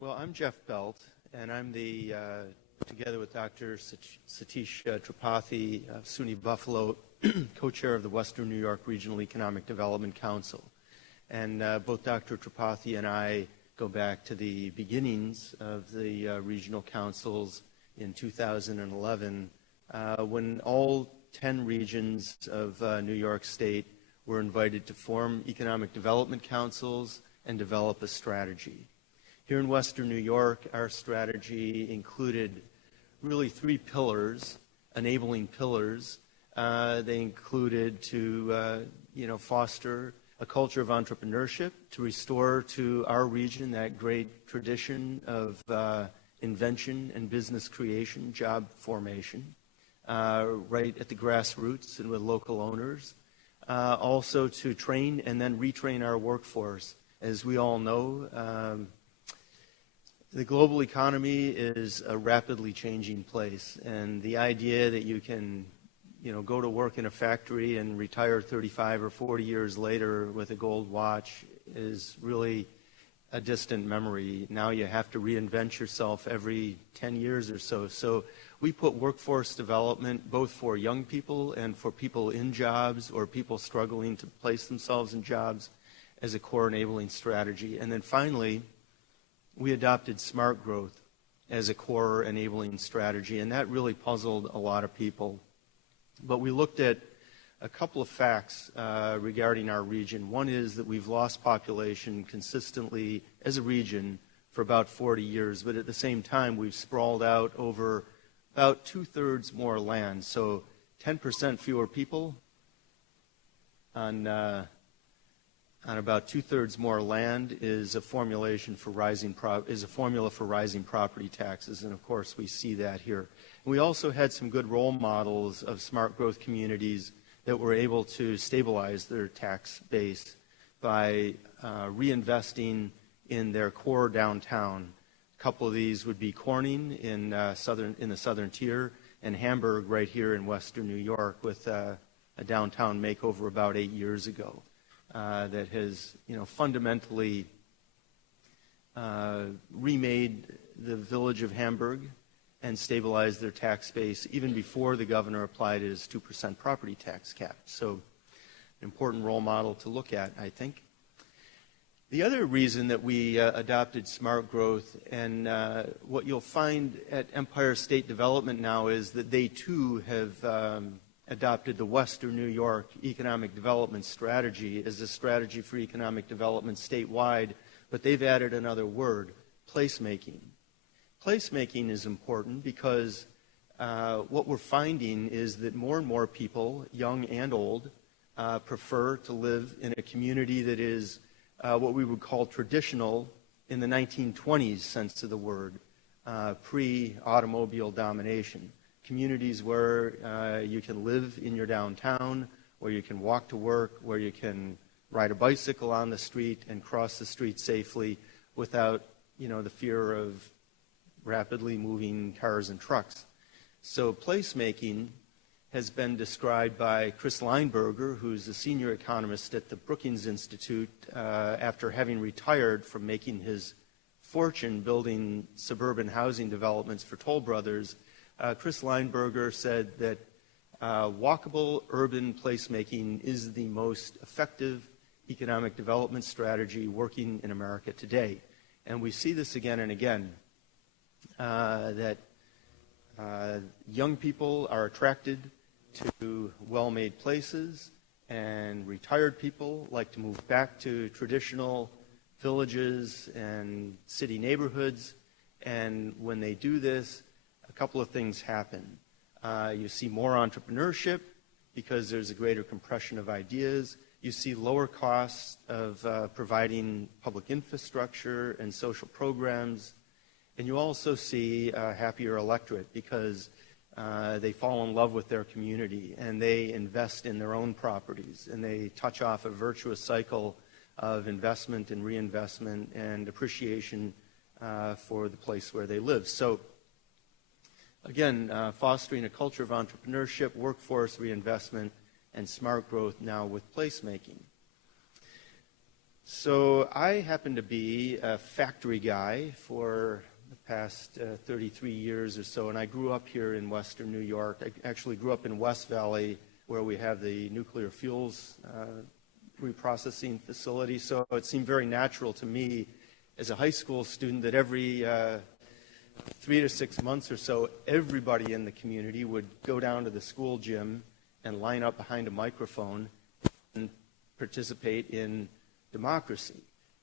Well, I'm Jeff Belt, and I'm the, together with Dr. Satish Tripathi, SUNY Buffalo, co-chair of the Western New York Regional Economic Development Council. And both Dr. Tripathi and I go back to the beginnings of the regional councils in 2011, when all 10 regions of New York State were invited to form economic development councils and develop a strategy. Here in Western New York, our strategy included really three pillars, enabling pillars. They included to foster a culture of entrepreneurship, to restore to our region that great tradition of invention and business creation, job formation, right at the grassroots and with local owners. Also to train and then retrain our workforce. As we all know, the global economy is a rapidly changing place, and the idea that you can, go to work in a factory and retire 35 or 40 years later with a gold watch is really a distant memory. Now you have to reinvent yourself every 10 years or so. So we put workforce development both for young people and for people in jobs or people struggling to place themselves in jobs as a core enabling strategy. And then finally, we adopted smart growth as a core enabling strategy, and that really puzzled a lot of people. But we looked at a couple of facts regarding our region. One is that we've lost population consistently as a region for about 40 years, but at the same time we've sprawled out over about 2/3 more land. So 10% fewer people on about 2/3 more land is a formula for rising property taxes, and of course we see that here. And we also had some good role models of smart growth communities that were able to stabilize their tax base by reinvesting in their core downtown. A couple of these would be Corning in the southern tier, and Hamburg right here in Western New York with a downtown makeover about 8 years ago. That has, fundamentally remade the village of Hamburg and stabilized their tax base even before the governor applied his 2% property tax cap. So, an important role model to look at, I think. The other reason that we adopted smart growth, and what you'll find at Empire State Development now is that they too have adopted the Western New York Economic Development Strategy as a strategy for economic development statewide, but they've added another word, placemaking. Placemaking is important because what we're finding is that more and more people, young and old, prefer to live in a community that is what we would call traditional in the 1920s sense of the word, pre-automobile domination. Communities where you can live in your downtown, where you can walk to work, where you can ride a bicycle on the street and cross the street safely without, the fear of rapidly moving cars and trucks. So placemaking has been described by Chris Lineberger, who's a senior economist at the Brookings Institute, after having retired from making his fortune building suburban housing developments for Toll Brothers. Chris Lineberger said that walkable urban placemaking is the most effective economic development strategy working in America today. And we see this again and again, that young people are attracted to well-made places, and retired people like to move back to traditional villages and city neighborhoods. And when they do this, a couple of things happen. You see more entrepreneurship because there's a greater compression of ideas. You see lower costs of providing public infrastructure and social programs. And you also see a happier electorate because they fall in love with their community and they invest in their own properties and they touch off a virtuous cycle of investment and reinvestment and appreciation for the place where they live. So, again, fostering a culture of entrepreneurship, workforce reinvestment, and smart growth now with placemaking. So I happen to be a factory guy for the past 33 years or so, and I grew up here in Western New York. I actually grew up in West Valley, where we have the nuclear fuels reprocessing facility. So it seemed very natural to me as a high school student that every 3 to 6 months or so, everybody in the community would go down to the school gym and line up behind a microphone and participate in democracy.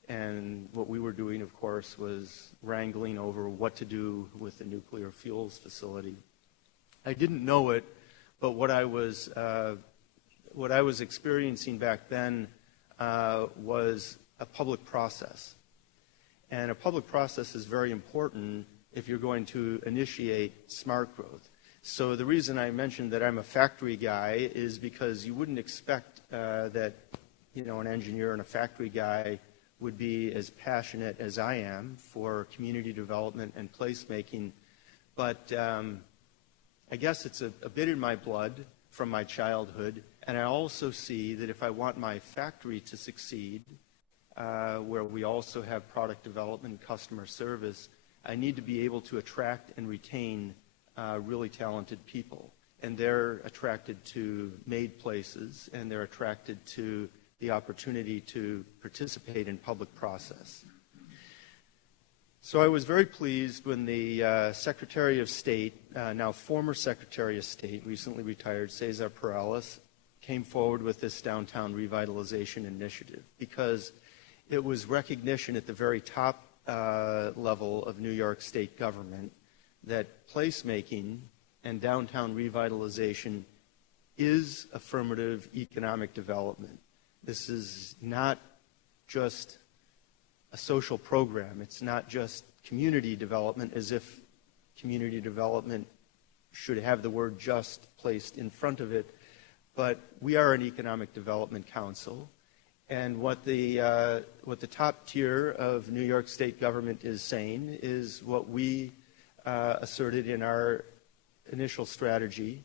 And what we were doing, of course, was wrangling over what to do with the nuclear fuels facility. I didn't know it, but what I was experiencing back then was a public process. And a public process is very important if you're going to initiate smart growth. So the reason I mentioned that I'm a factory guy is because you wouldn't expect that an engineer and a factory guy would be as passionate as I am for community development and placemaking. But I guess it's a bit in my blood from my childhood. And I also see that if I want my factory to succeed, where we also have product development and customer service, I need to be able to attract and retain really talented people. And they're attracted to made places, and they're attracted to the opportunity to participate in public process. So I was very pleased when the Secretary of State, now former Secretary of State, recently retired, Cesar Perales, came forward with this downtown revitalization initiative, because it was recognition at the very top level of New York State government that placemaking and downtown revitalization is affirmative economic development. This is not just a social program. It's not just community development, as if community development should have the word just placed in front of it. But we are an economic development council. And what the top tier of New York State government is saying is what we asserted in our initial strategy,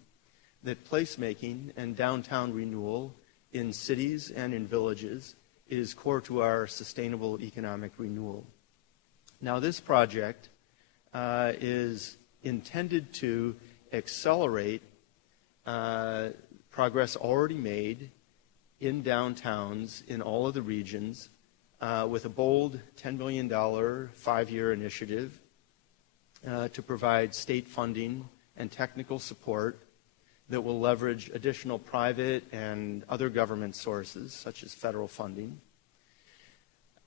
that placemaking and downtown renewal in cities and in villages is core to our sustainable economic renewal. Now, this project is intended to accelerate progress already made in downtowns in all of the regions with a bold $10 million 5-year initiative to provide state funding and technical support that will leverage additional private and other government sources, such as federal funding.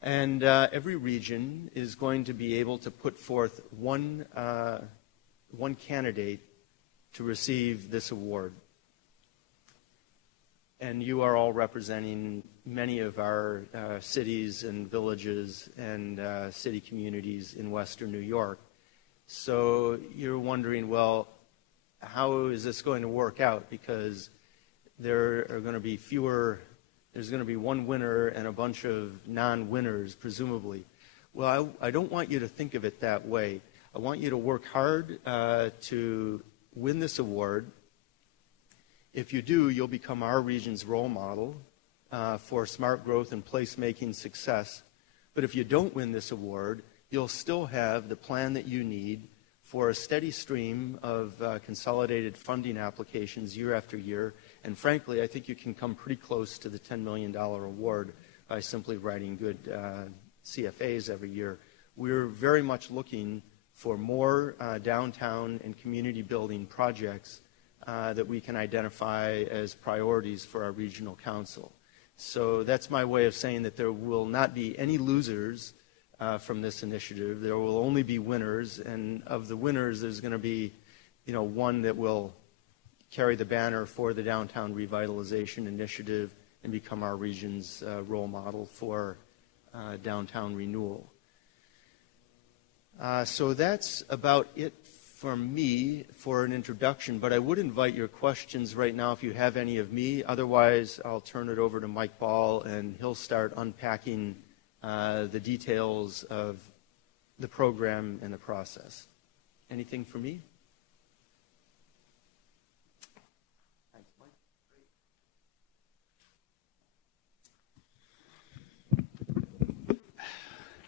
And every region is going to be able to put forth one candidate to receive this award. And you are all representing many of our cities and villages and city communities in Western New York. So you're wondering, well, how is this going to work out? Because there are going to be there's going to be one winner and a bunch of non-winners, presumably. Well, I don't want you to think of it that way. I want you to work hard to win this award. If you do, you'll become our region's role model for smart growth and placemaking success. But if you don't win this award, you'll still have the plan that you need for a steady stream of consolidated funding applications year after year. And frankly, I think you can come pretty close to the $10 million award by simply writing good CFAs every year. We're very much looking for more downtown and community building projects that we can identify as priorities for our regional council. So that's my way of saying that there will not be any losers from this initiative. There will only be winners, and of the winners, there's going to be, one that will carry the banner for the Downtown Revitalization Initiative and become our region's role model for downtown renewal. So that's about it for me for an introduction, but I would invite your questions right now if you have any of me. Otherwise, I'll turn it over to Mike Ball, and he'll start unpacking the details of the program and the process. Anything for me? Thanks, Mike.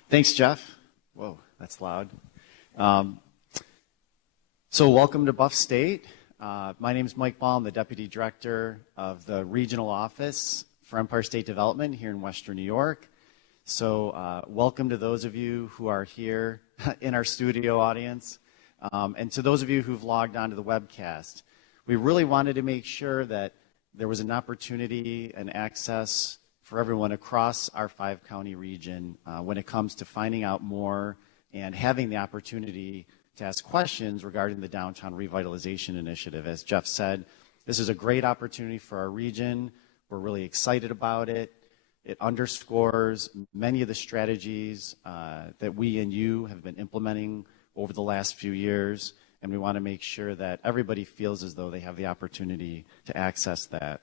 Thanks, Jeff. Whoa, that's loud. So welcome to Buff State. My name is Mike Baum, the Deputy Director of the Regional Office for Empire State Development here in Western New York. So welcome to those of you who are here in our studio audience, and to those of you who've logged onto the webcast. We really wanted to make sure that there was an opportunity and access for everyone across our 5-county region when it comes to finding out more and having the opportunity to ask questions regarding the Downtown Revitalization Initiative. As Jeff said, this is a great opportunity for our region. We're really excited about it. It underscores many of the strategies that we and you have been implementing over the last few years, and we want to make sure that everybody feels as though they have the opportunity to access that.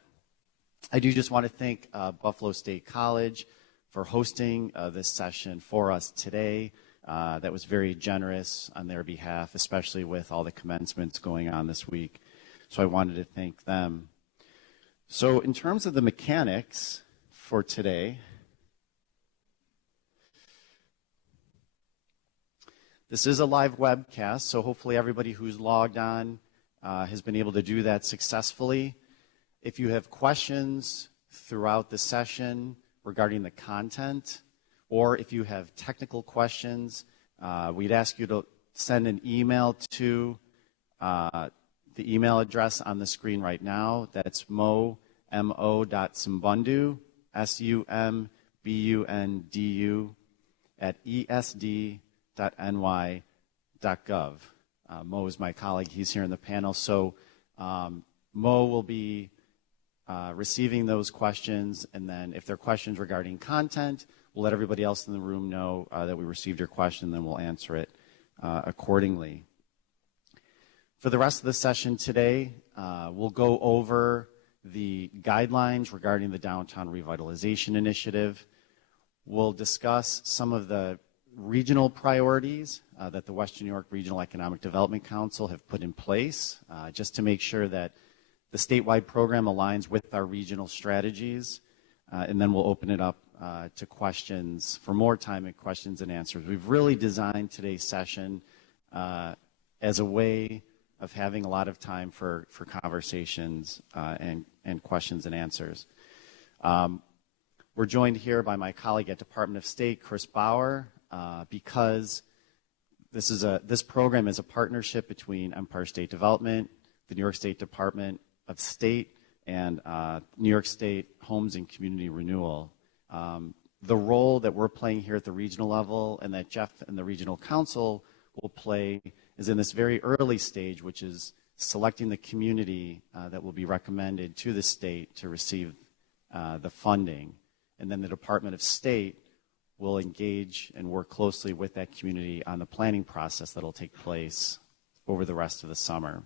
I do just want to thank Buffalo State College for hosting this session for us today. That was very generous on their behalf, especially with all the commencements going on this week. So I wanted to thank them. So in terms of the mechanics for today, this is a live webcast, so hopefully everybody who's logged on has been able to do that successfully. If you have questions throughout the session regarding the content, or if you have technical questions, we'd ask you to send an email to the email address on the screen right now. That's mo.sumbundu, SUMBUNDU, @esd.ny.gov. Mo is my colleague. He's here in the panel. So Mo will be receiving those questions, and then if there are questions regarding content, we'll let everybody else in the room know that we received your question, then we'll answer it accordingly. For the rest of the session today, we'll go over the guidelines regarding the Downtown Revitalization Initiative. We'll discuss some of the regional priorities that the Western New York Regional Economic Development Council have put in place, just to make sure that the statewide program aligns with our regional strategies, and then we'll open it up to questions, for more time at questions and answers. We've really designed today's session as a way of having a lot of time for conversations and questions and answers. We're joined here by my colleague at Department of State, Kris Power, because this program is a partnership between Empire State Development, the New York State Department of State, and New York State Homes and Community Renewal. The role that we're playing here at the regional level and that Jeff and the Regional Council will play is in this very early stage, which is selecting the community that will be recommended to the state to receive the funding. And then the Department of State will engage and work closely with that community on the planning process that will take place over the rest of the summer.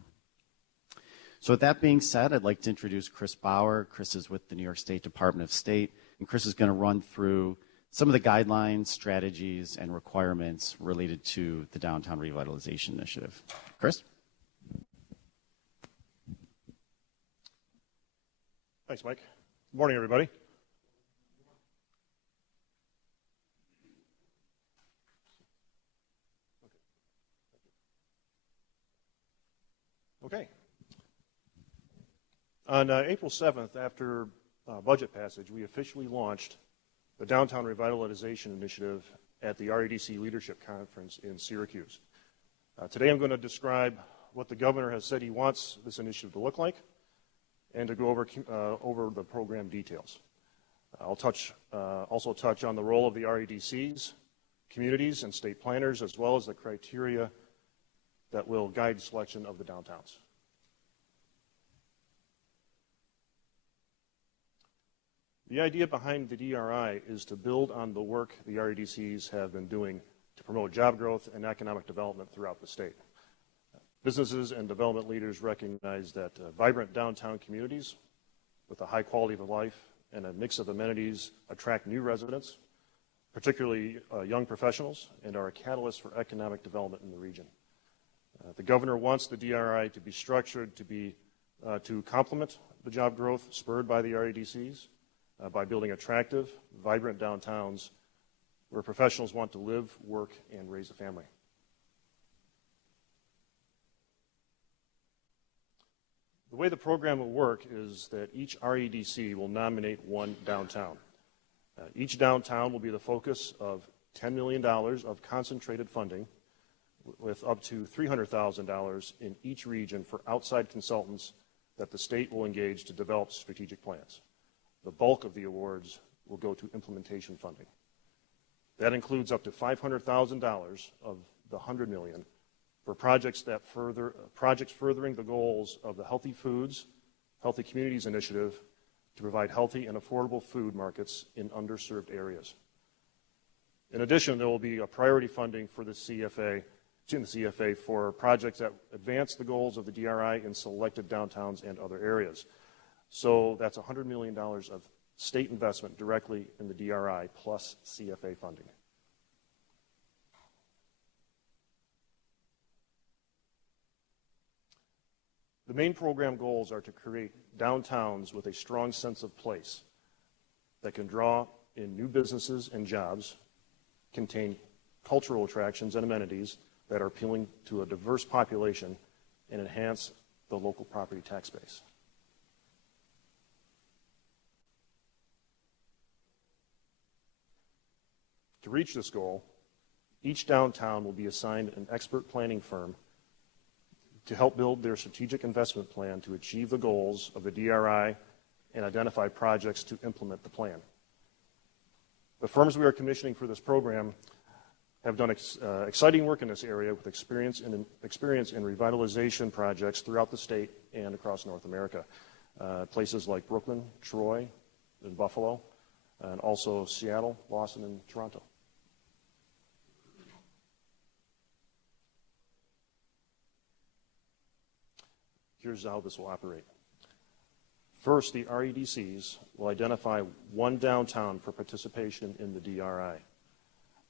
So with that being said, I'd like to introduce Kris Power. Kris is with the New York State Department of State, and Kris is going to run through some of the guidelines, strategies, and requirements related to the Downtown Revitalization Initiative. Kris? Thanks, Mike. Good morning, everybody. Okay. On April 7th, after budget passage, we officially launched the Downtown Revitalization Initiative at the REDC Leadership Conference in Syracuse. Today I'm going to describe what the governor has said he wants this initiative to look like and to go over the program details. I'll also touch on the role of the REDCs, communities, and state planners, as well as the criteria that will guide selection of the downtowns. The idea behind the DRI is to build on the work the REDCs have been doing to promote job growth and economic development throughout the state. Businesses and development leaders recognize that vibrant downtown communities with a high quality of life and a mix of amenities attract new residents, particularly young professionals, and are a catalyst for economic development in the region. The governor wants the DRI to be structured to complement the job growth spurred by the REDCs by building attractive, vibrant downtowns where professionals want to live, work, and raise a family. The way the program will work is that each REDC will nominate one downtown. Each downtown will be the focus of $10 million of concentrated funding, with up to $300,000 in each region for outside consultants that the state will engage to develop strategic plans. The bulk of the awards will go to implementation funding. That includes up to $500,000 of the $100 million for projects furthering the goals of the Healthy Foods, Healthy Communities Initiative to provide healthy and affordable food markets in underserved areas. In addition, there will be a priority funding for the CFA for projects that advance the goals of the DRI in selected downtowns and other areas. So that's $100 million of state investment directly in the DRI plus CFA funding. The main program goals are to create downtowns with a strong sense of place that can draw in new businesses and jobs, contain cultural attractions and amenities that are appealing to a diverse population, and enhance the local property tax base. To reach this goal, each downtown will be assigned an expert planning firm to help build their strategic investment plan to achieve the goals of the DRI and identify projects to implement the plan. The firms we are commissioning for this program have done exciting work in this area with experience in revitalization projects throughout the state and across North America. Places like Brooklyn, Troy, and Buffalo, and also Seattle, Boston, and Toronto. Here's how this will operate. First, the REDCs will identify one downtown for participation in the DRI.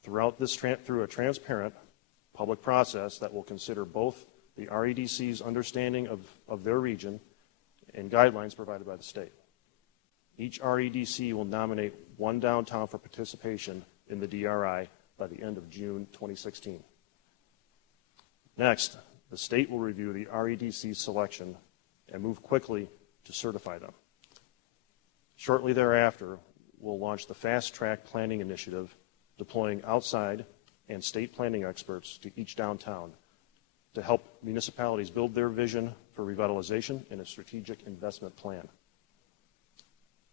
Through a transparent public process that will consider both the REDC's understanding of their region and guidelines provided by the state. Each REDC will nominate one downtown for participation in the DRI by the end of June 2016. Next, the state will review the REDC's selection and move quickly to certify them. Shortly thereafter, we'll launch the Fast Track Planning Initiative, deploying outside and state planning experts to each downtown to help municipalities build their vision for revitalization and a strategic investment plan.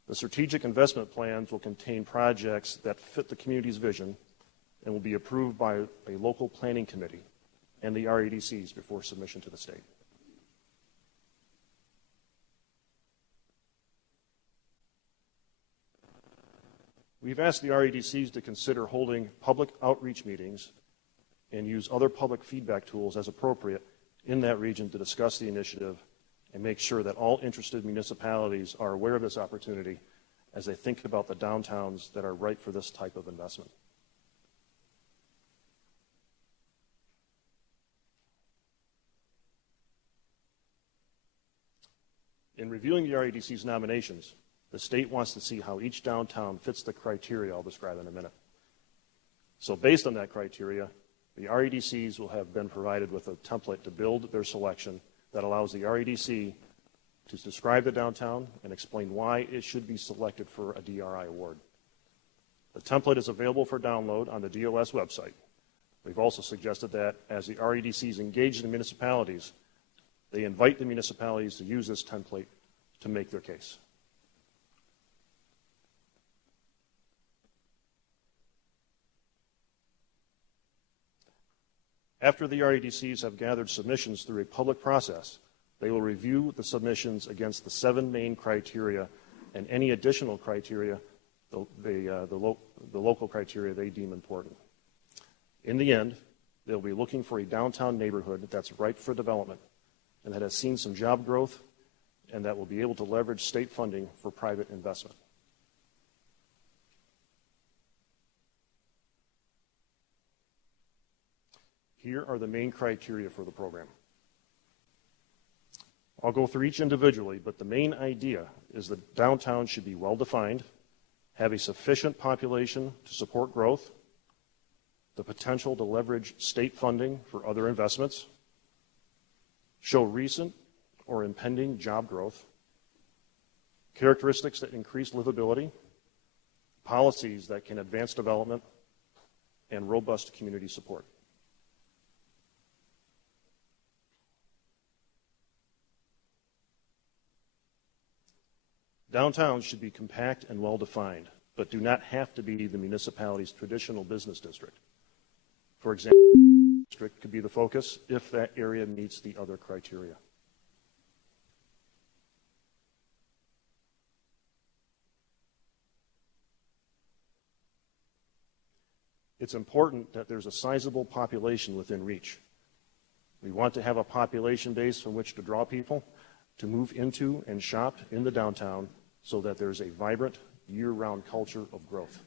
The strategic investment plans will contain projects that fit the community's vision and will be approved by a local planning committee and the REDCs before submission to the state. We've asked the REDCs to consider holding public outreach meetings and use other public feedback tools as appropriate in that region to discuss the initiative and make sure that all interested municipalities are aware of this opportunity as they think about the downtowns that are right for this type of investment. In reviewing the REDC's nominations, the state wants to see how each downtown fits the criteria I'll describe in a minute. So based on that criteria, the REDCs will have been provided with a template to build their selection that allows the REDC to describe the downtown and explain why it should be selected for a DRI award. The template is available for download on the DOS website. We've also suggested that as the REDCs engage the municipalities, they invite the municipalities to use this template to make their case. After the REDCs have gathered submissions through a public process, they will review the submissions against the 7 main criteria and any additional criteria, the local criteria they deem important. In the end, they'll be looking for a downtown neighborhood that's ripe for development and that has seen some job growth and that will be able to leverage state funding for private investment. Here are the main criteria for the program. I'll go through each individually, but the main idea is that downtown should be well-defined, have a sufficient population to support growth, the potential to leverage state funding for other investments, show recent or impending job growth, characteristics that increase livability, policies that can advance development, and robust community support. Downtowns should be compact and well-defined, but do not have to be the municipality's traditional business district. For example, district could be the focus if that area meets the other criteria. It's important that there's a sizable population within reach. We want to have a population base from which to draw people to move into and shop in the downtown so that there's a vibrant, year-round culture of growth.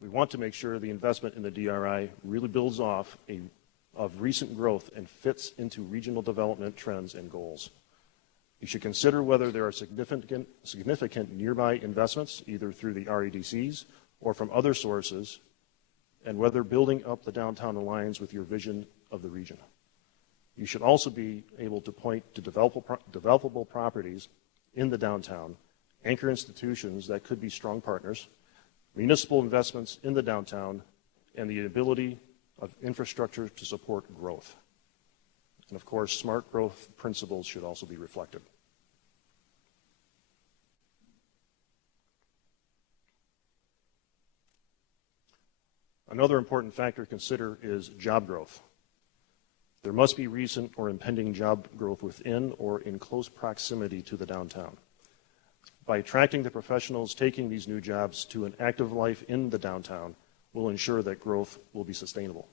We want to make sure the investment in the DRI really builds off of recent growth and fits into regional development trends and goals. You should consider whether there are significant nearby investments, either through the REDCs or from other sources, and whether building up the downtown aligns with your vision of the region. You should also be able to point to developable properties in the downtown, anchor institutions that could be strong partners, municipal investments in the downtown, and the ability of infrastructure to support growth. And of course, smart growth principles should also be reflected. Another important factor to consider is job growth. There must be recent or impending job growth within or in close proximity to the downtown. By attracting the professionals taking these new jobs to an active life in the downtown will ensure that growth will be sustainable.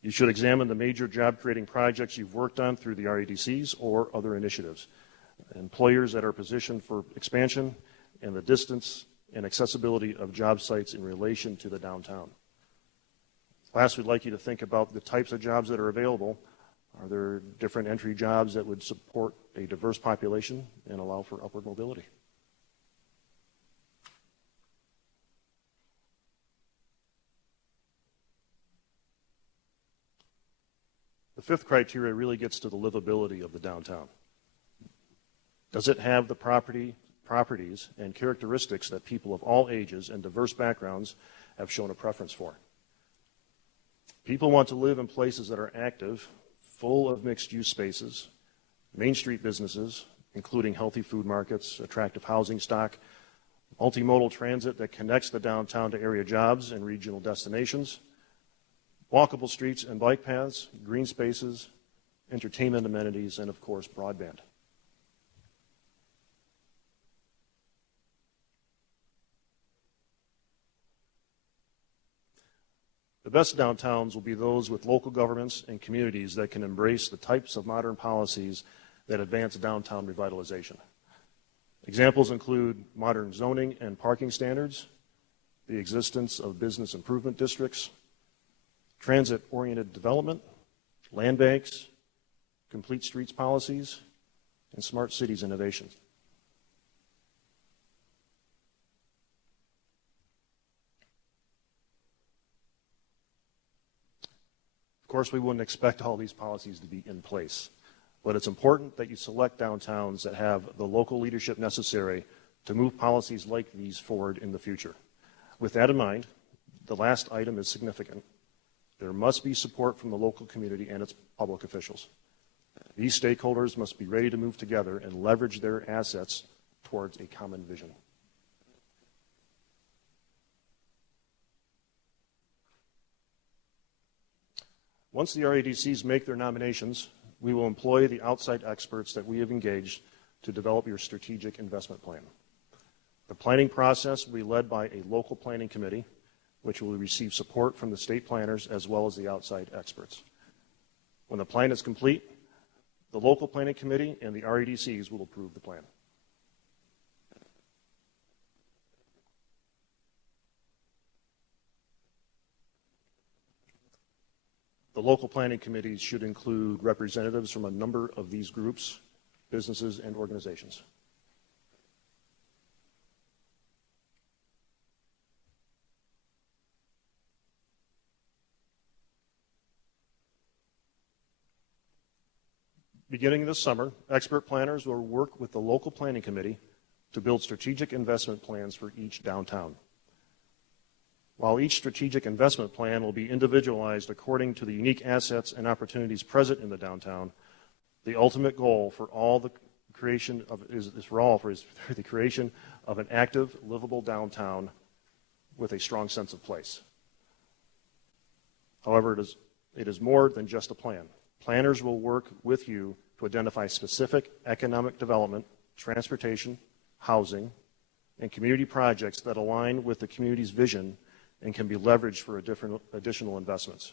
You should examine the major job-creating projects you've worked on through the REDCs or other initiatives, employers that are positioned for expansion, and the distance and accessibility of job sites in relation to the downtown. Last, we'd like you to think about the types of jobs that are available. Are there different entry jobs that would support a diverse population and allow for upward mobility? The fifth criteria really gets to the livability of the downtown. Does it have the properties and characteristics that people of all ages and diverse backgrounds have shown a preference for? People want to live in places that are active, full of mixed-use spaces, Main Street businesses, including healthy food markets, attractive housing stock, multimodal transit that connects the downtown to area jobs and regional destinations, walkable streets and bike paths, green spaces, entertainment amenities, and of course, broadband. The best downtowns will be those with local governments and communities that can embrace the types of modern policies that advance downtown revitalization. Examples include modern zoning and parking standards, the existence of business improvement districts, transit-oriented development, land banks, complete streets policies, and smart cities innovations. Of course, we wouldn't expect all these policies to be in place, but it's important that you select downtowns that have the local leadership necessary to move policies like these forward in the future. With that in mind, the last item is significant. There must be support from the local community and its public officials. These stakeholders must be ready to move together and leverage their assets towards a common vision. Once the REDCs make their nominations, we will employ the outside experts that we have engaged to develop your strategic investment plan. The planning process will be led by a local planning committee, which will receive support from the state planners as well as the outside experts. When the plan is complete, the local planning committee and the REDCs will approve the plan. The local planning committees should include representatives from a number of these groups, businesses, and organizations. Beginning this summer, expert planners will work with the local planning committee to build strategic investment plans for each downtown. While each strategic investment plan will be individualized according to the unique assets and opportunities present in the downtown, the ultimate goal for all the creation of is the creation of an active, livable downtown with a strong sense of place. However, it is more than just a plan. Planners will work with you to identify specific economic development, transportation, housing, and community projects that align with the community's vision and can be leveraged for additional investments.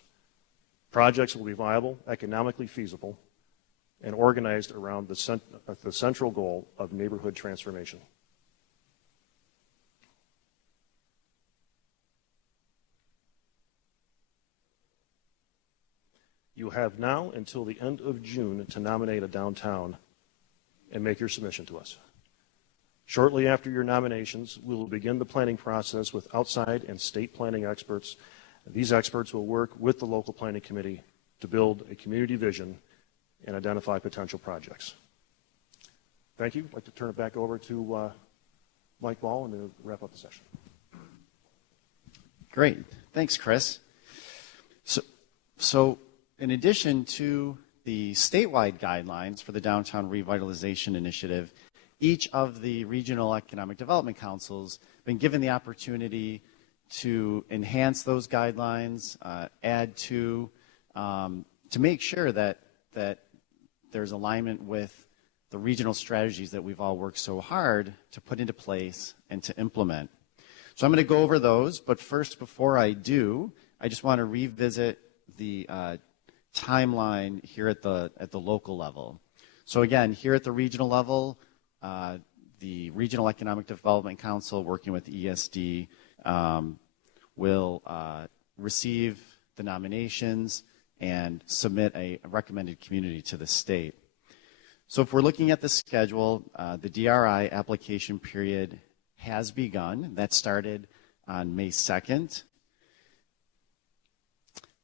Projects will be viable, economically feasible, and organized around the central goal of neighborhood transformation. You have now until the end of June to nominate a downtown and make your submission to us. Shortly after your nominations, we will begin the planning process with outside and state planning experts. These experts will work with the local planning committee to build a community vision and identify potential projects. Thank you. I'd like to turn it back over to Mike Ball and to wrap up the session. Great. Thanks, Kris. So in addition to the statewide guidelines for the Downtown Revitalization Initiative, each of the regional economic development councils have been given the opportunity to enhance those guidelines, add to make sure that there's alignment with the regional strategies that we've all worked so hard to put into place and to implement. So I'm going to go over those, but first, before I do, I just want to revisit the timeline here at the local level. So again, here at the regional level, the Regional Economic Development Council, working with ESD, will receive the nominations and submit a recommended community to the state. So if we're looking at the schedule, the DRI application period has begun. That started on May 2nd.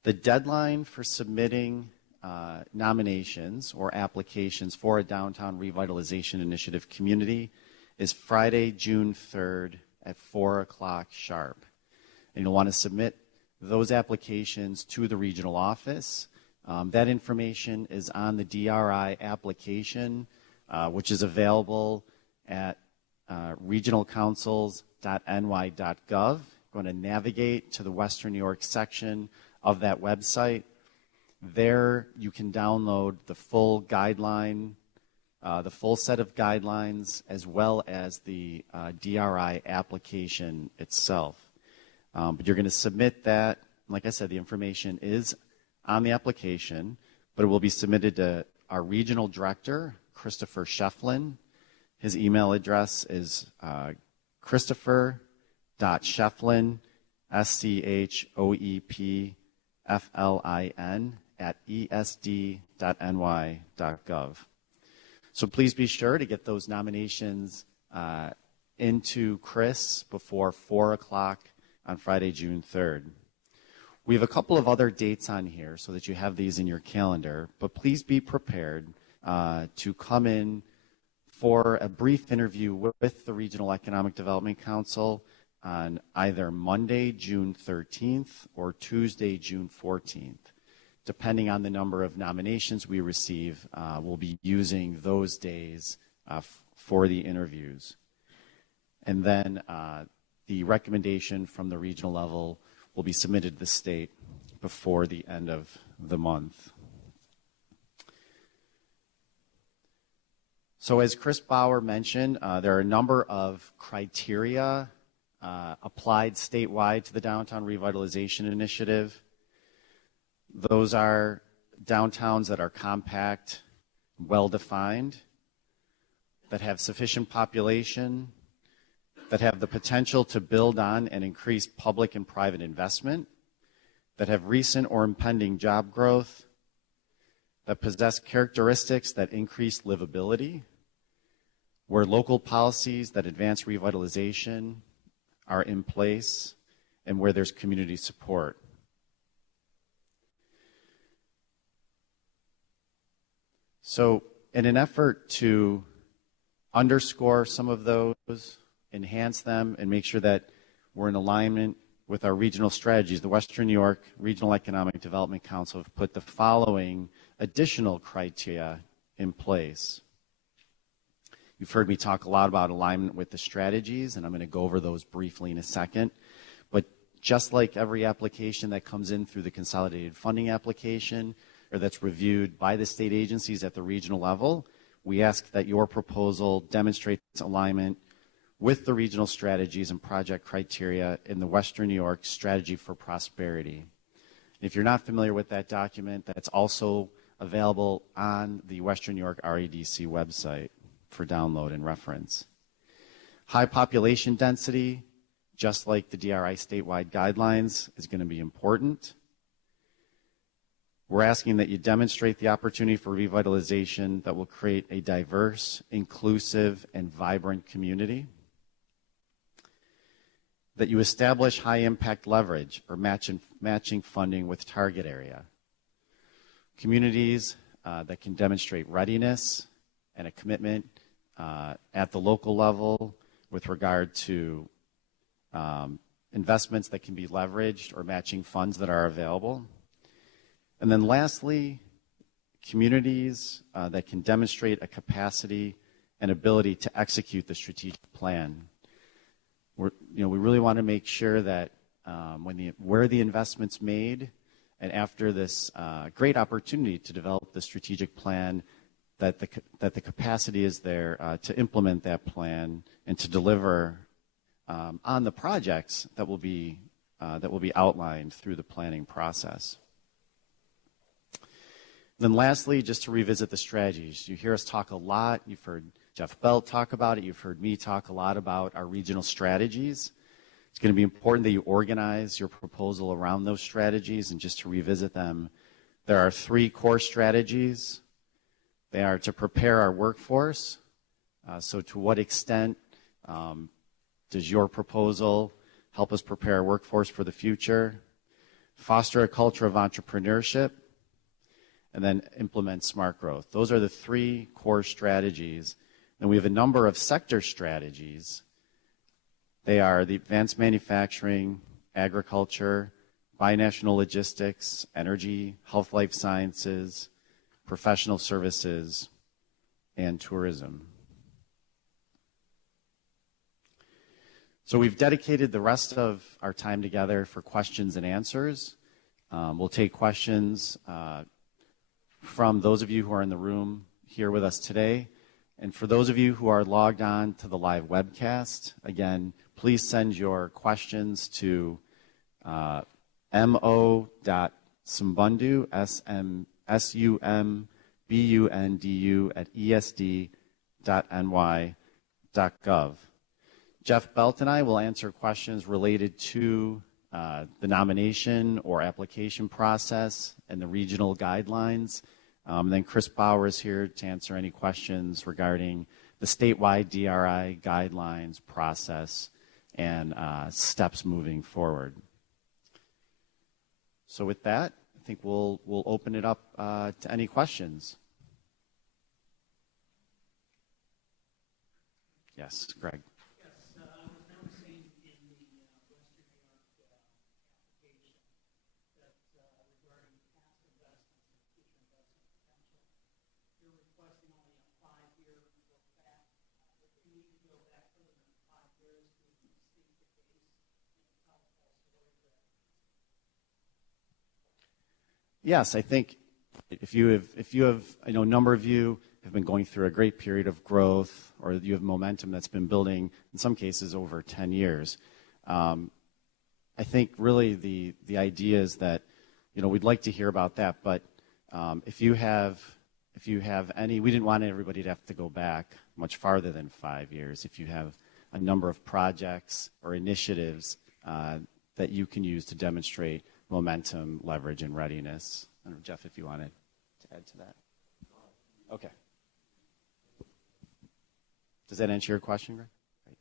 The deadline for submitting nominations or applications for a Downtown Revitalization Initiative community is Friday, June 3rd at 4 o'clock sharp. And you'll want to submit those applications to the regional office. That information is on the DRI application, which is available at regionalcouncils.ny.gov. Going to navigate to the Western New York section of that website. There you can download the full guideline, the full set of guidelines, as well as the DRI application itself. But you're going to submit that. Like I said, the information is on the application, but it will be submitted to our regional director, Christopher Shefflin. His email address is Christopher.Shefflin, SCHOEPFLIN, at esd.ny.gov. So please be sure to get those nominations into Kris before 4 o'clock on Friday, June 3rd. We have a couple of other dates on here so that you have these in your calendar, but please be prepared to come in for a brief interview with the Regional Economic Development Council on either Monday, June 13th, or Tuesday, June 14th. Depending on the number of nominations we receive, we'll be using those days for the interviews. And then the recommendation from the regional level will be submitted to the state before the end of the month. So as Kris Power mentioned, there are a number of criteria applied statewide to the Downtown Revitalization Initiative. Those are downtowns that are compact, well-defined, that have sufficient population, that have the potential to build on and increase public and private investment, that have recent or impending job growth, that possess characteristics that increase livability, where local policies that advance revitalization are in place, and where there's community support. So in an effort to underscore some of those, enhance them, and make sure that we're in alignment with our regional strategies, the Western New York Regional Economic Development Council have put the following additional criteria in place. You've heard me talk a lot about alignment with the strategies, and I'm going to go over those briefly in a second. But just like every application that comes in through the consolidated funding application, or that's reviewed by the state agencies at the regional level, we ask that your proposal demonstrates alignment with the regional strategies and project criteria in the Western New York Strategy for Prosperity. If you're not familiar with that document, that's also available on the Western New York REDC website for download and reference. High population density, just like the DRI statewide guidelines, is going to be important. We're asking that you demonstrate the opportunity for revitalization that will create a diverse, inclusive, and vibrant community. That you establish high impact leverage or matching funding with target area. Communities that can demonstrate readiness and a commitment at the local level with regard to investments that can be leveraged or matching funds that are available. And then lastly, communities that can demonstrate a capacity and ability to execute the strategic plan. We really want to make sure that where the investment's made, and after this great opportunity to develop the strategic plan, that the capacity is there to implement that plan and to deliver on the projects that will be outlined through the planning process. Then lastly, just to revisit the strategies. You hear us talk a lot. You've heard Jeff Belt talk about it. You've heard me talk a lot about our regional strategies. It's going to be important that you organize your proposal around those strategies. And just to revisit them, there are 3 core strategies. They are to prepare our workforce. So to what extent does your proposal help us prepare our workforce for the future? Foster a culture of entrepreneurship. And then implement smart growth. Those are the 3 core strategies. And we have a number of sector strategies. They are the advanced manufacturing, agriculture, binational logistics, energy, health, life sciences, professional services, and tourism. So we've dedicated the rest of our time together for questions and answers. We'll take questions from those of you who are in the room here with us today. And for those of you who are logged on to the live webcast, again, please send your questions to mo.sumbundu, SUMBUNDU @esd.ny.gov. Jeff Belt and I will answer questions related to the nomination or application process and the regional guidelines. Then Kris Power is here to answer any questions regarding the statewide DRI guidelines process and steps moving forward. So with that, I think we'll open it up to any questions. Yes, Greg. Yes, I think if you have, I know a number of you have been going through a great period of growth, or you have momentum that's been building, in some cases, over 10 years. I think really the idea is that, we'd like to hear about that, but if you have any, we didn't want everybody to have to go back much farther than 5 years. If you have a number of projects or initiatives that you can use to demonstrate momentum, leverage, and readiness. I don't know, Jeff, if you wanted to add to that. Okay. Does that answer your question, Greg? Great.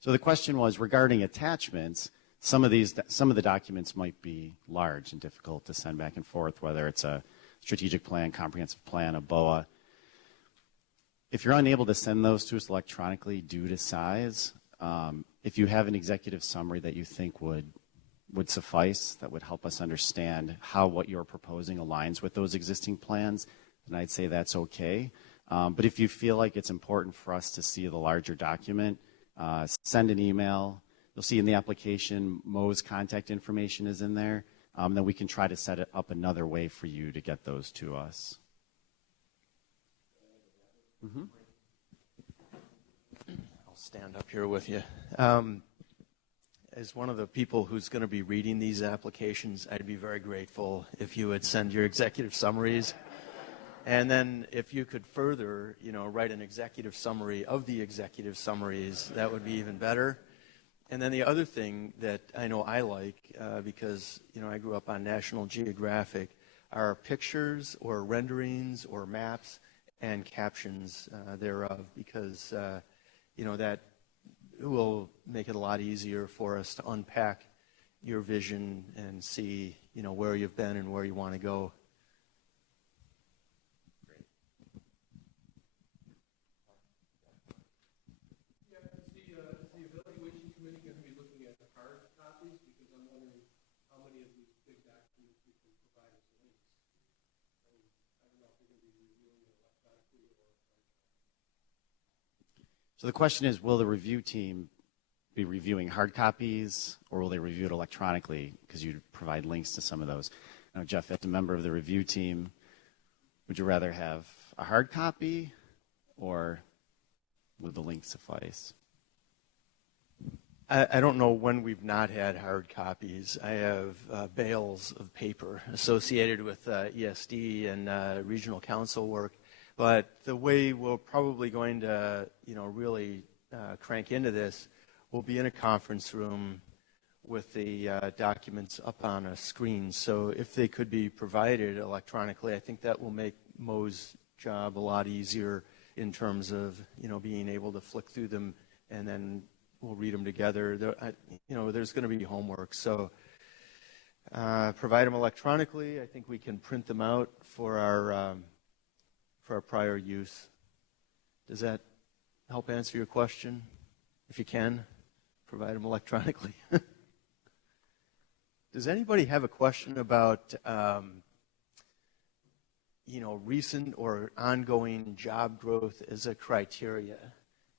So the question was regarding attachments. Some of the documents might be large and difficult to send back and forth, whether it's a strategic plan, comprehensive plan, a BOA. If you're unable to send those to us electronically due to size, if you have an executive summary that you think would suffice, that would help us understand how what you're proposing aligns with those existing plans, then I'd say that's okay. But if you feel like it's important for us to see the larger document, send an email. You'll see in the application, Mo's contact information is in there. Then we can try to set it up another way for you to get those to us. Mm-hmm. I'll stand up here with you. As one of the people who's going to be reading these applications, I'd be very grateful if you would send your executive summaries. And then if you could further, write an executive summary of the executive summaries, that would be even better. And then the other thing that I know I like, because, I grew up on National Geographic, are pictures or renderings or maps and captions thereof, because, that will make it a lot easier for us to unpack your vision and see, where you've been and where you want to go. So the question is, will the review team be reviewing hard copies, or will they review it electronically? Because you provide links to some of those. Now, Jeff, as a member of the review team, would you rather have a hard copy, or would the link suffice? I don't know when we've not had hard copies. I have bales of paper associated with ESD and regional council work. But the way we're probably going to, really crank into this will be in a conference room with the documents up on a screen. So if they could be provided electronically, I think that will make Mo's job a lot easier in terms of, being able to flick through them, and then we'll read them together. There's going to be homework. So provide them electronically. I think we can print them out for our prior use. Does that help answer your question? If you can, provide them electronically. Does anybody have a question about, recent or ongoing job growth as a criteria?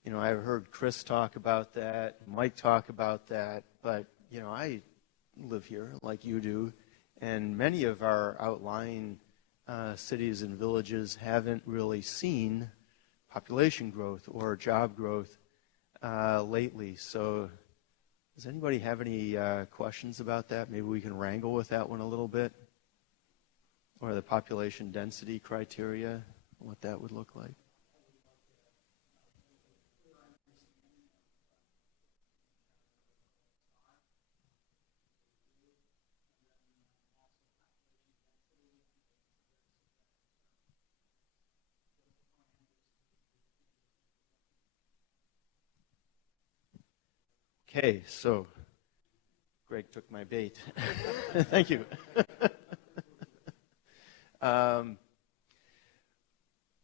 I've heard Kris talk about that, Mike talk about that, but, I live here like you do, and many of our outlying cities and villages haven't really seen population growth or job growth lately. So does anybody have any questions about that? Maybe we can wrangle with that one a little bit. Or the population density criteria, what that would look like. Okay, so Greg took my bait. Thank you. Our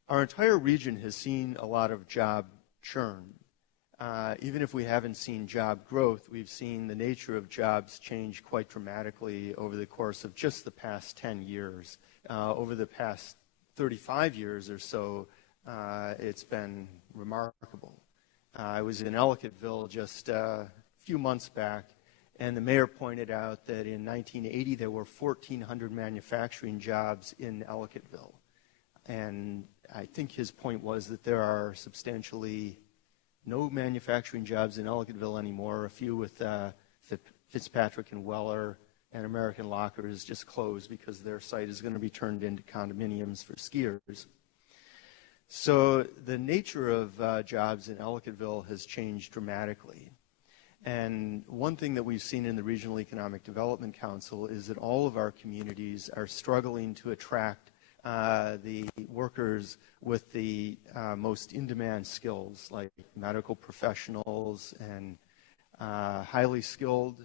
entire region has seen a lot of job churn. Even if we haven't seen job growth, we've seen the nature of jobs change quite dramatically over the course of just the past 10 years. Over the past 35 years or so, it's been remarkable. I was in Ellicottville just a few months back, and the mayor pointed out that in 1980 there were 1,400 manufacturing jobs in Ellicottville. And I think his point was that there are substantially no manufacturing jobs in Ellicottville anymore. A few with Fitzpatrick and Weller, and American Locker is just closed because their site is going to be turned into condominiums for skiers. So the nature of jobs in Ellicottville has changed dramatically. And one thing that we've seen in the Regional Economic Development Council is that all of our communities are struggling to attract the workers with the most in-demand skills, like medical professionals and highly skilled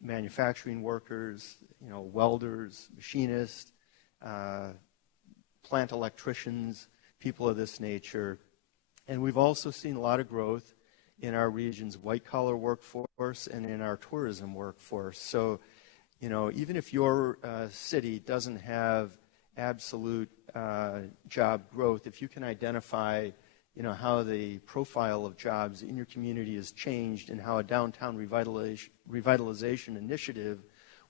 manufacturing workers, welders, machinists, plant electricians, people of this nature. And we've also seen a lot of growth in our region's white-collar workforce and in our tourism workforce. So, even if your city doesn't have absolute job growth, if you can identify how the profile of jobs in your community has changed and how a downtown revitalization initiative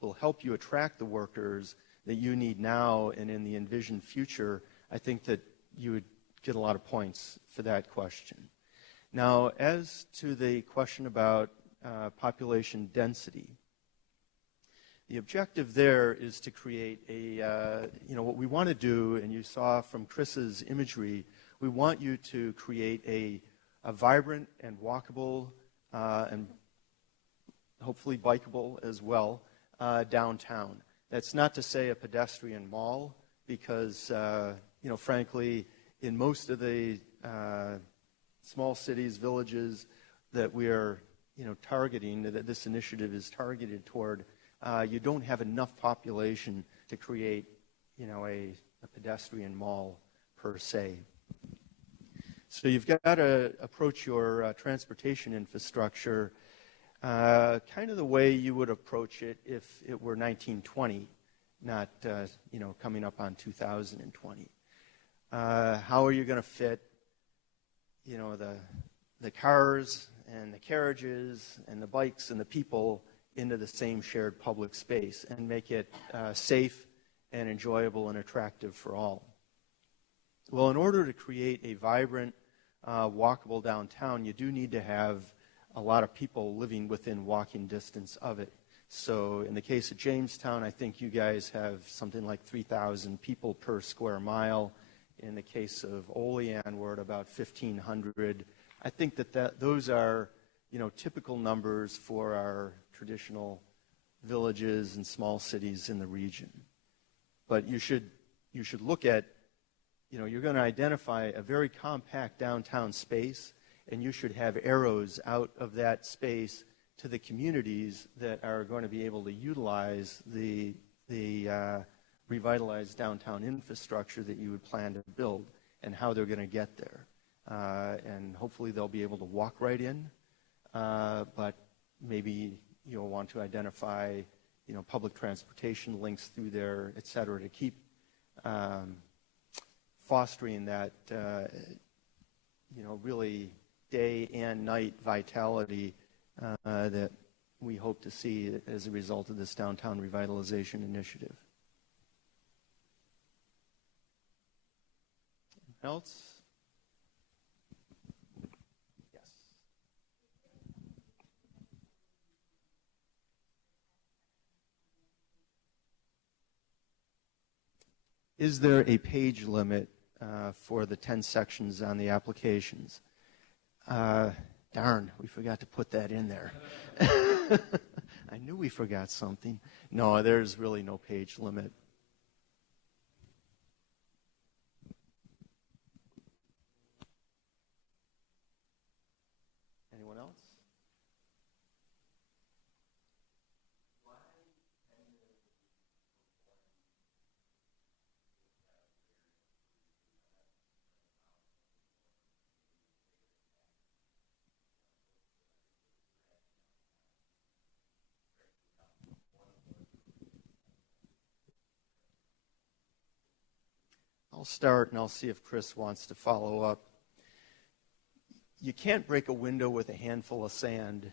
will help you attract the workers that you need now and in the envisioned future, I think that you would get a lot of points for that question. Now, as to the question about population density, the objective there is to create what we want to do, and you saw from Kris's imagery, we want you to create a vibrant and walkable and hopefully bikeable as well downtown. That's not to say a pedestrian mall, because, frankly, in most of the small cities, villages that we are, targeting, that this initiative is targeted toward, you don't have enough population to create, a pedestrian mall per se. So you've got to approach your transportation infrastructure kind of the way you would approach it if it were 1920, not, coming up on 2020. How are you going to fit, the cars and the carriages and the bikes and the people into the same shared public space and make it safe and enjoyable and attractive for all? Well, in order to create a vibrant, walkable downtown, you do need to have a lot of people living within walking distance of it. So in the case of Jamestown, I think you guys have something like 3,000 people per square mile. In the case of Olean, we're at about 1,500. I think that those are, typical numbers for our traditional villages and small cities in the region. But you should look at, you're going to identify a very compact downtown space, and you should have arrows out of that space to the communities that are going to be able to utilize the revitalized downtown infrastructure that you would plan to build and how they're going to get there. And hopefully they'll be able to walk right in, but maybe you'll want to identify, public transportation links through there, et cetera, to keep fostering that, really day and night vitality that we hope to see as a result of this downtown revitalization initiative. Anyone else? Yes. Is there a page limit for the 10 sections on the applications? Darn, we forgot to put that in there. I knew we forgot something. No, there's really no page limit. Anyone else? I'll start, and I'll see if Kris wants to follow up. You can't break a window with a handful of sand.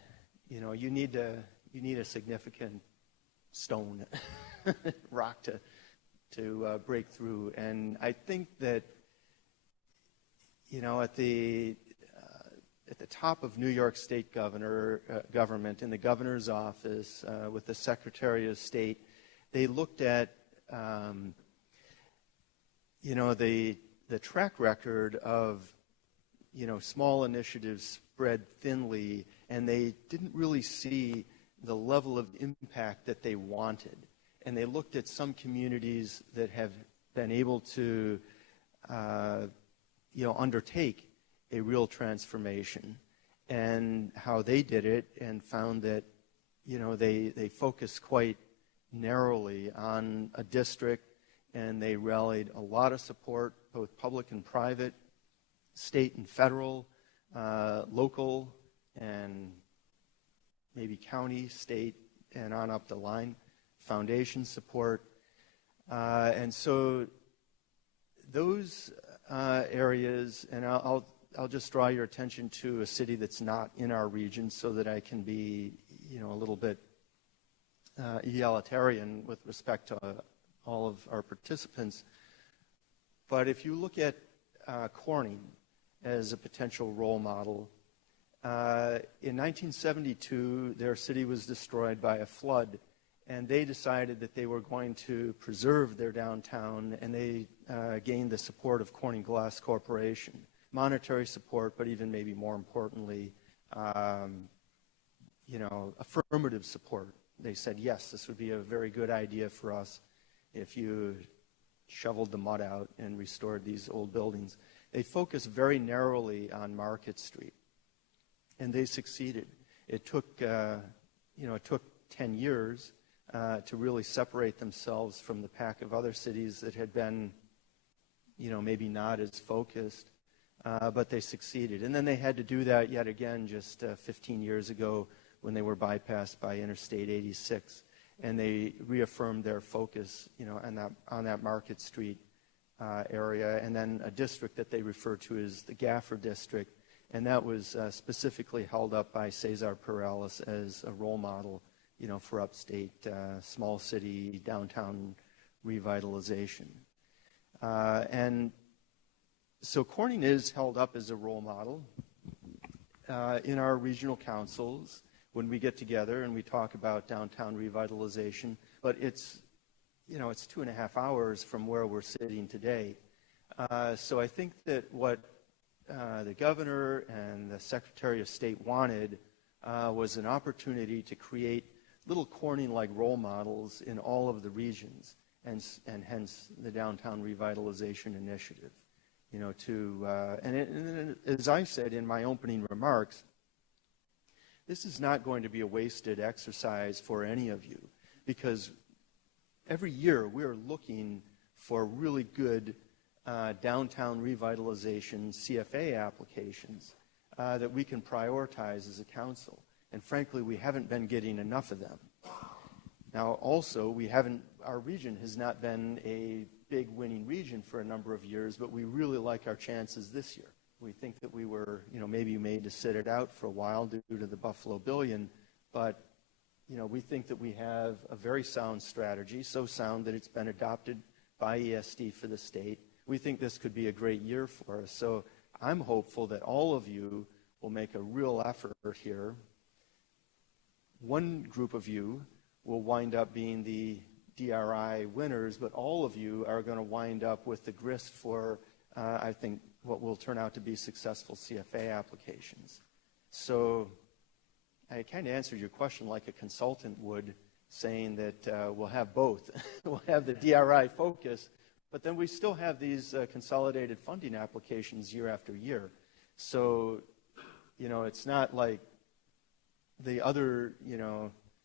You need a significant stone, rock to to break through. And I think that, at the top of New York State government, in the governor's office, with the Secretary of State, they looked at, the track record of, small initiatives spread thinly, and they didn't really see the level of impact that they wanted. And they looked at some communities that have been able to, undertake a real transformation, and how they did it, and found that, they focused quite narrowly on a district, and they rallied a lot of support, both public and private, state and federal, local, and maybe county, state, and on up the line, foundation support. And so those areas, and I'll just draw your attention to a city that's not in our region so that I can be, a little bit egalitarian with respect to all of our participants. But if you look at Corning as a potential role model, in 1972, their city was destroyed by a flood, and they decided that they were going to preserve their downtown, and they gained the support of Corning Glass Corporation. Monetary support, but even maybe more importantly, affirmative support. They said, yes, this would be a very good idea for us if you shoveled the mud out and restored these old buildings. They focused very narrowly on Market Street, and they succeeded. It took 10 years to really separate themselves from the pack of other cities that had been, maybe not as focused, but they succeeded. And then they had to do that yet again just 15 years ago when they were bypassed by Interstate 86, and they reaffirmed their focus, on that Market Street area, and then a district that they refer to as the Gaffer District, and that was specifically held up by Cesar Perales as a role model, for upstate small city downtown revitalization. And so Corning is held up as a role model in our regional councils when we get together and we talk about downtown revitalization, but it's 2.5 hours from where we're sitting today. So I think that what the governor and the Secretary of State wanted was an opportunity to create little Corning-like role models in all of the regions, and hence the Downtown Revitalization Initiative. And as I said in my opening remarks, this is not going to be a wasted exercise for any of you, because every year we're looking for really good downtown revitalization CFA applications that we can prioritize as a council. And frankly, we haven't been getting enough of them. Now, also, our region has not been a big winning region for a number of years, but we really like our chances this year. We think that we were, maybe made to sit it out for a while due to the Buffalo Billion, but, we think that we have a very sound strategy, so sound that it's been adopted by ESD for the state. We think this could be a great year for us. So I'm hopeful that all of you will make a real effort here. One group of you will wind up being the DRI winners, but all of you are going to wind up with the grist for, I think, what will turn out to be successful CFA applications. So I kind of answered your question like a consultant would, saying that we'll have both. We'll have the DRI focus, but then we still have these consolidated funding applications year after year. So, it's not like the other,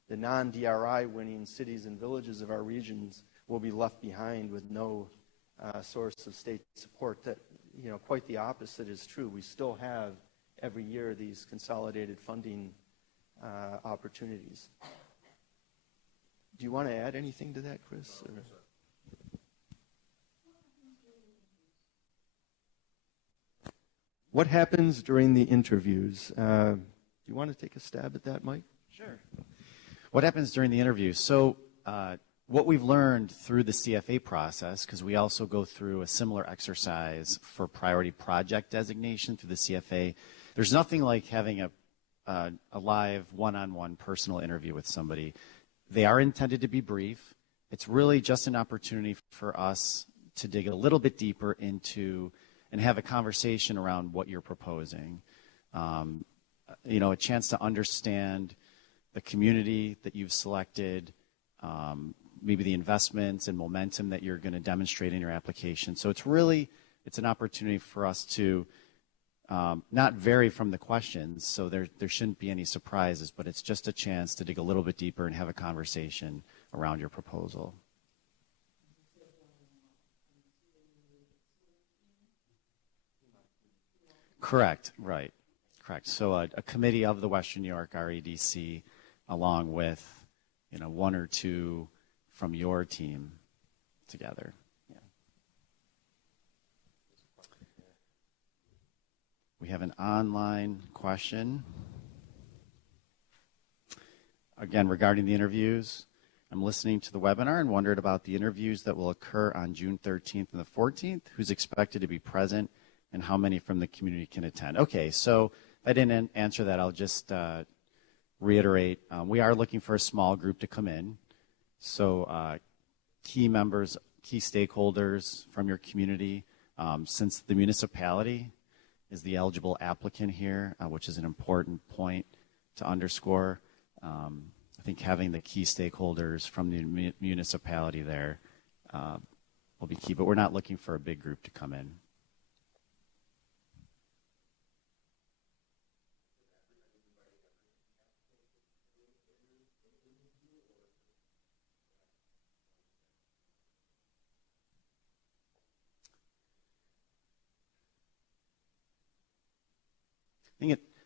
the non-DRI winning cities and villages of our regions will be left behind with no source of state support. That, quite the opposite is true. We still have every year these consolidated funding opportunities. Do you want to add anything to that, Kris? Or? What happens during the interviews? Do you want to take a stab at that, Mike? Sure. What happens during the interview? So what we've learned through the CFA process, because we also go through a similar exercise for priority project designation through the CFA, there's nothing like having a live one-on-one personal interview with somebody. They are intended to be brief. It's really just an opportunity for us to dig a little bit deeper into and have a conversation around what you're proposing. A chance to understand the community that you've selected, maybe the investments and momentum that you're going to demonstrate in your application. So it's an opportunity for us to not vary from the questions, so there shouldn't be any surprises, but it's just a chance to dig a little bit deeper and have a conversation around your proposal. Correct, right. Correct. So a committee of the Western New York REDC, along with, one or two from your team together. Yeah. We have an online question. Again, regarding the interviews, I'm listening to the webinar and wondered about the interviews that will occur on June 13th and the 14th, who's expected to be present, and how many from the community can attend. Okay, so if I didn't answer that, I'll just reiterate. We are looking for a small group to come in. So key members, key stakeholders from your community, since the municipality is the eligible applicant here, which is an important point to underscore. I think having the key stakeholders from the municipality there will be key, but we're not looking for a big group to come in.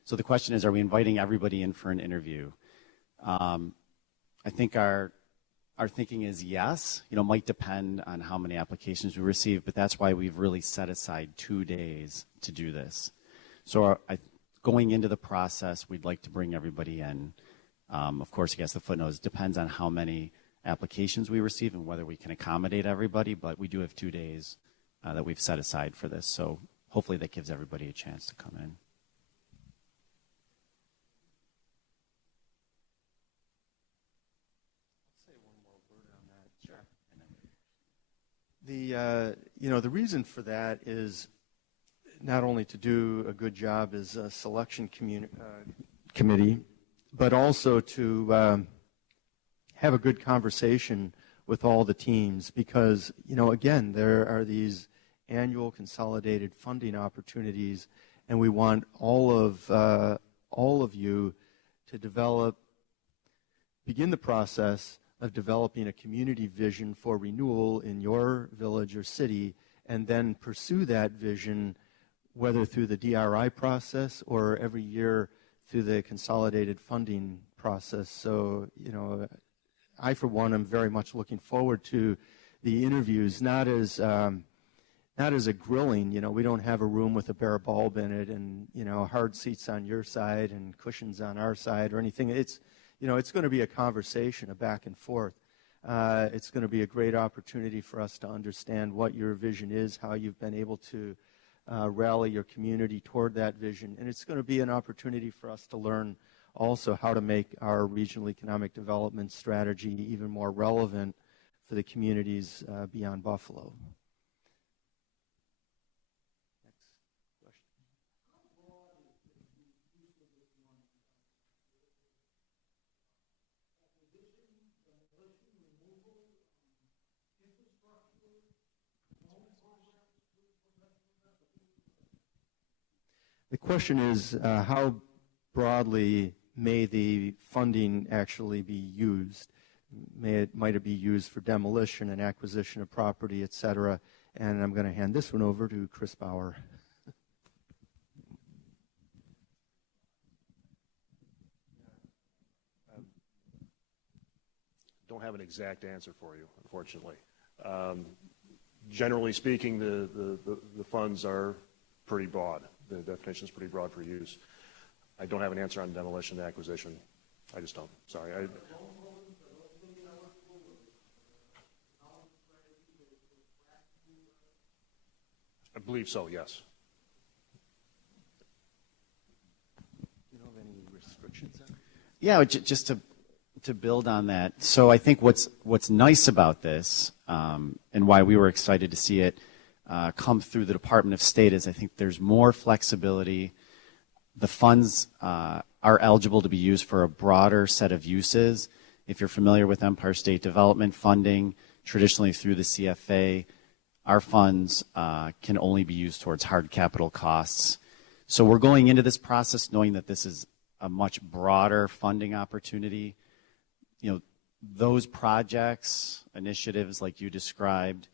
So the question is, are we inviting everybody in for an interview? I think our thinking is yes. Might depend on how many applications we receive, but that's why we've really set aside 2 days to do this. So going into the process, we'd like to bring everybody in. Of course, I guess the footnote depends on how many applications we receive and whether we can accommodate everybody, but we do have 2 days that we've set aside for this. So hopefully that gives everybody a chance to come in. The reason for that is not only to do a good job as a selection committee, but also to have a good conversation with all the teams, because again, there are these annual consolidated funding opportunities, and we want all of you to begin the process of developing a community vision for renewal in your village or city, and then pursue that vision, whether through the DRI process or every year through the consolidated funding process. So, I, for one, am very much looking forward to the interviews, not as a grilling. We don't have a room with a bare bulb in it and, hard seats on your side and cushions on our side or anything. It's going to be a conversation, a back and forth. It's going to be a great opportunity for us to understand what your vision is, how you've been able to rally your community toward that vision. And it's going to be an opportunity for us to learn also how to make our regional economic development strategy even more relevant for the communities beyond Buffalo. The question is, how broadly may the funding actually be used? Might it be used for demolition and acquisition of property, et cetera? And I'm going to hand this one over to Kris Power. Don't have an exact answer for you, unfortunately. Generally speaking, the funds are pretty broad. The definition is pretty broad for use. I don't have an answer on demolition and acquisition. I just don't. Sorry. I believe so, yes. Do you know of any restrictions on it? Yeah, just to build on that. So I think what's nice about this, and why we were excited to see it come through the Department of State, is I think there's more flexibility. The funds are eligible to be used for a broader set of uses. If you're familiar with Empire State Development funding, traditionally through the CFA, our funds can only be used towards hard capital costs. So we're going into this process knowing that this is a much broader funding opportunity. You know, those projects, initiatives like you described,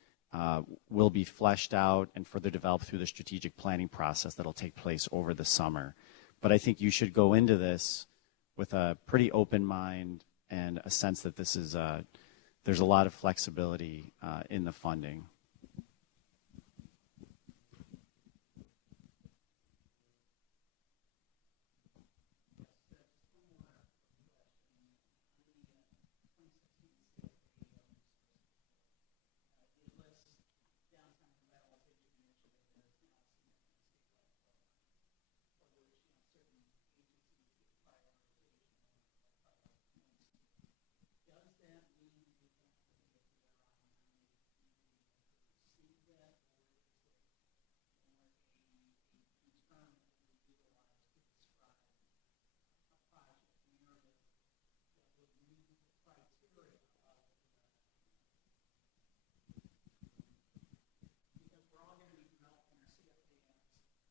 will be fleshed out and further developed through the strategic planning process that'll take place over the summer. But I think you should go into this with a pretty open mind and a sense that this is there's a lot of flexibility in the funding.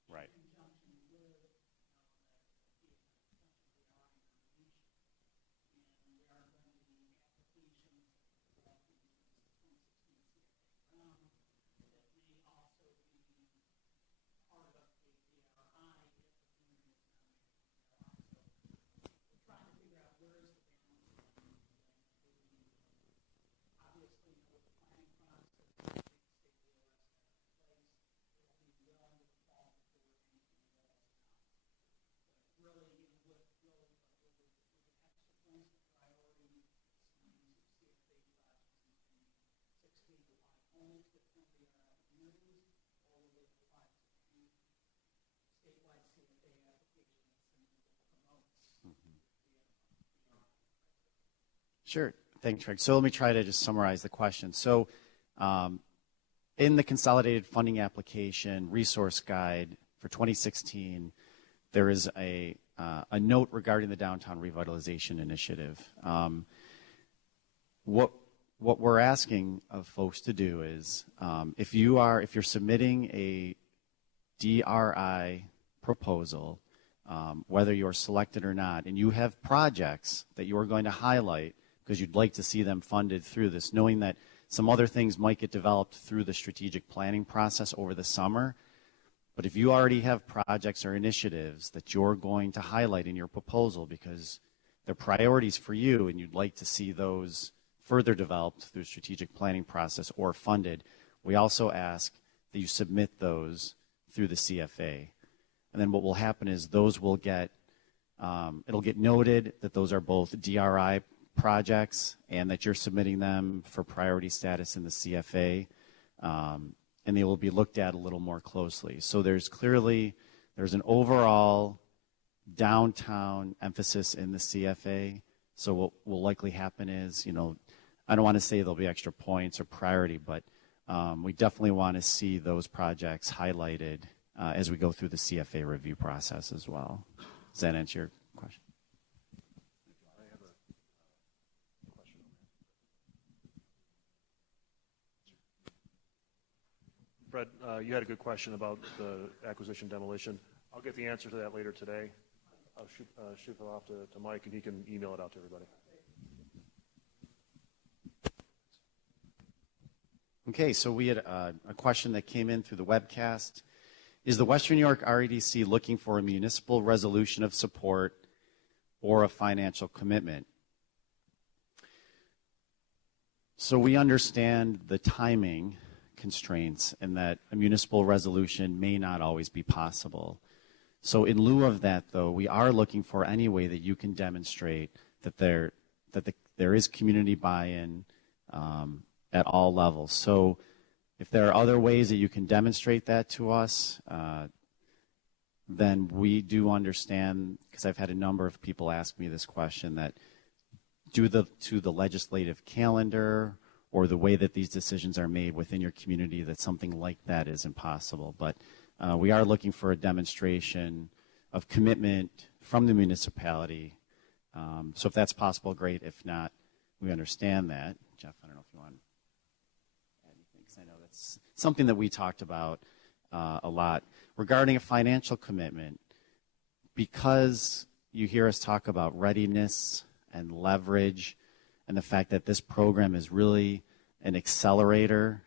Right. Sure. Thanks, Craig. So let me try to just summarize the question. So in the consolidated funding application resource guide for 2016, there is a note regarding the downtown revitalization initiative. What we're asking of folks to do is, if you're submitting a DRI proposal, whether you're selected or not, and you have projects that you're going to highlight because you'd like to see them funded through this, knowing that some other things might get developed through the strategic planning process over the summer. But if you already have projects or initiatives that you're going to highlight in your proposal because they're priorities for you and you'd like to see those further developed through the strategic planning process or funded, we also ask that you submit those through the CFA. And then what will happen is those will get, it'll get noted that those are both DRI projects and that you're submitting them for priority status in the CFA, and they will be looked at a little more closely. So there's an overall downtown emphasis in the CFA. So what will likely happen is, I don't want to say there'll be extra points or priority, but we definitely want to see those projects highlighted as we go through the CFA review process as well. Does that answer your question? Fred, you had a good question about the acquisition demolition. I'll get the answer to that later today. I'll shoot it off to Mike, and he can email it out to everybody. Okay, so we had a question that came in through the webcast. Is the Western New York REDC looking for a municipal resolution of support or a financial commitment? So we understand the timing constraints and that a municipal resolution may not always be possible. So in lieu of that, though, we are looking for any way that you can demonstrate that there is community buy-in at all levels. So If there are other ways that you can demonstrate that to us, then we do understand, because I've had a number of people ask me this question, that due to the legislative calendar or the way that these decisions are made within your community, that something like that is impossible. But we are looking for a demonstration of commitment from the municipality. So if that's possible, great. If not, we understand that. Jeff, I don't know if you want to add anything, because I know that's something that we talked about a lot. Regarding a financial commitment, because you hear us talk about readiness and leverage and the fact that this program is really an accelerator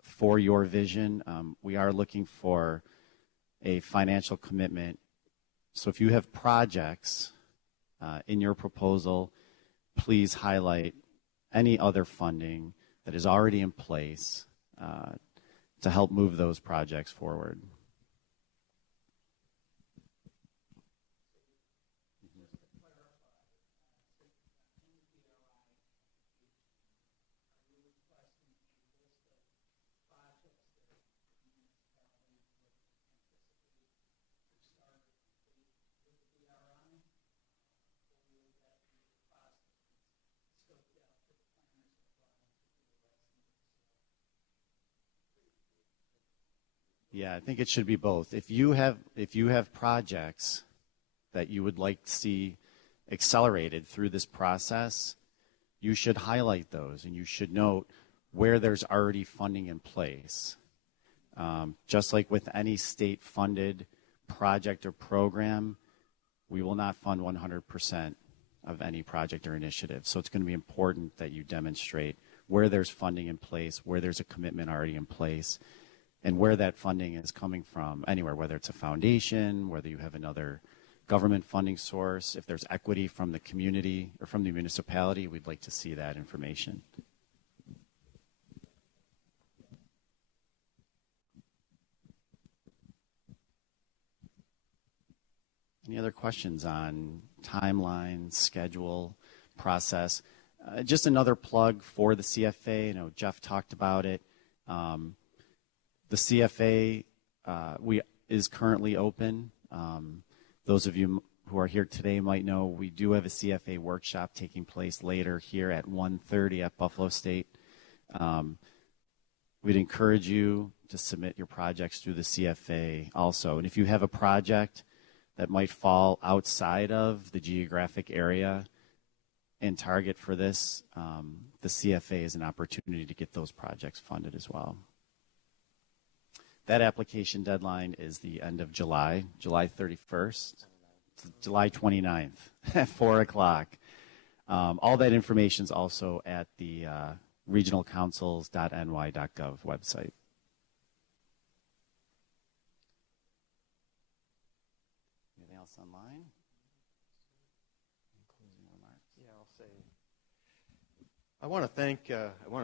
for your vision, we are looking for a financial commitment. So if you have projects in your proposal, please highlight any other funding that is already in place to help move those projects forward. Yeah, I think it should be both. If you have projects that you would like to see accelerated through this process, you should highlight those, and you should note where there's already funding in place. Just like with any state-funded project or program, we will not fund 100% of any project or initiative. So it's going to be important that you demonstrate where there's funding in place, where there's a commitment already in place, and where that funding is coming from anywhere, whether it's a foundation, whether you have another government funding source, if there's equity from the community or from the municipality, we'd like to see that information. Any other questions on timeline, schedule, process? Just another plug for the CFA. I know Jeff talked about it. The CFA is currently open. Those of you who are here today might know we do have a CFA workshop taking place later here at 1:30 at Buffalo State. We'd encourage you to submit your projects through the CFA also. And if you have a project that might fall outside of the geographic area and target for this, the CFA is an opportunity to get those projects funded as well. That application deadline is the end of July, July 31st, July 29th at 4 o'clock. All that information is also at the regionalcouncils.ny.gov website. Anything else online? Closing remarks? Yeah, I'll say. I want to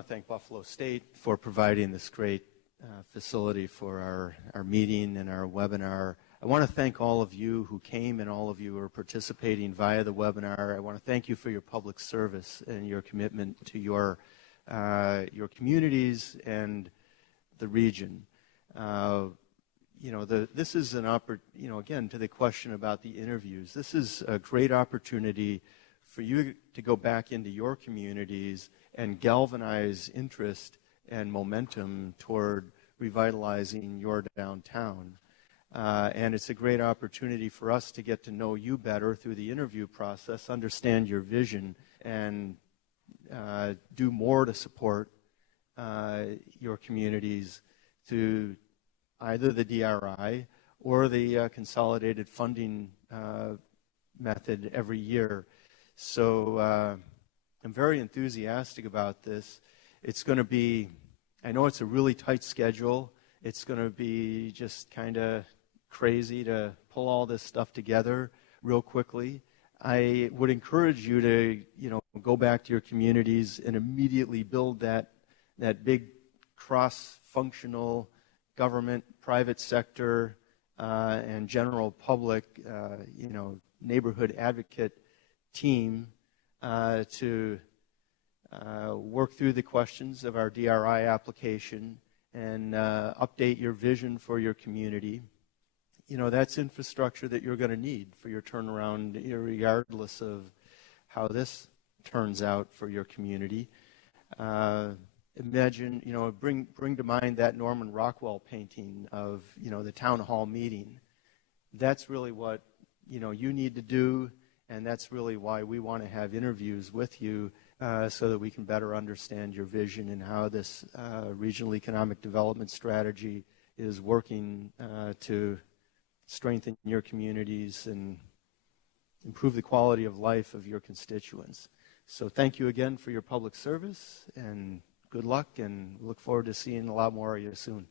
thank Buffalo State for providing this great facility for our meeting and our webinar. I want to thank all of you who came and all of you who are participating via the webinar. I want to thank you for your public service and your commitment to your communities and the region. This is an again, to the question about the interviews, this is a great opportunity for you to go back into your communities and galvanize interest and momentum toward revitalizing your downtown. And it's a great opportunity for us to get to know you better through the interview process, understand your vision, and do more to support your communities through either the DRI or the consolidated funding method every year. So I'm very enthusiastic about this. It's going to be, I know it's a really tight schedule. It's going to be just kind of crazy to pull all this stuff together real quickly. I would encourage you to, go back to your communities and immediately build that big cross-functional government, private sector, and general public, neighborhood advocate team to work through the questions of our DRI application and update your vision for your community, that's infrastructure that you're going to need for your turnaround, regardless of how this turns out for your community. Imagine, bring to mind that Norman Rockwell painting of, the town hall meeting. That's really what, you need to do, and that's really why we want to have interviews with you so that we can better understand your vision and how this regional economic development strategy is working to strengthen your communities and improve the quality of life of your constituents. So thank you again for your public service, and good luck, and look forward to seeing a lot more of you soon.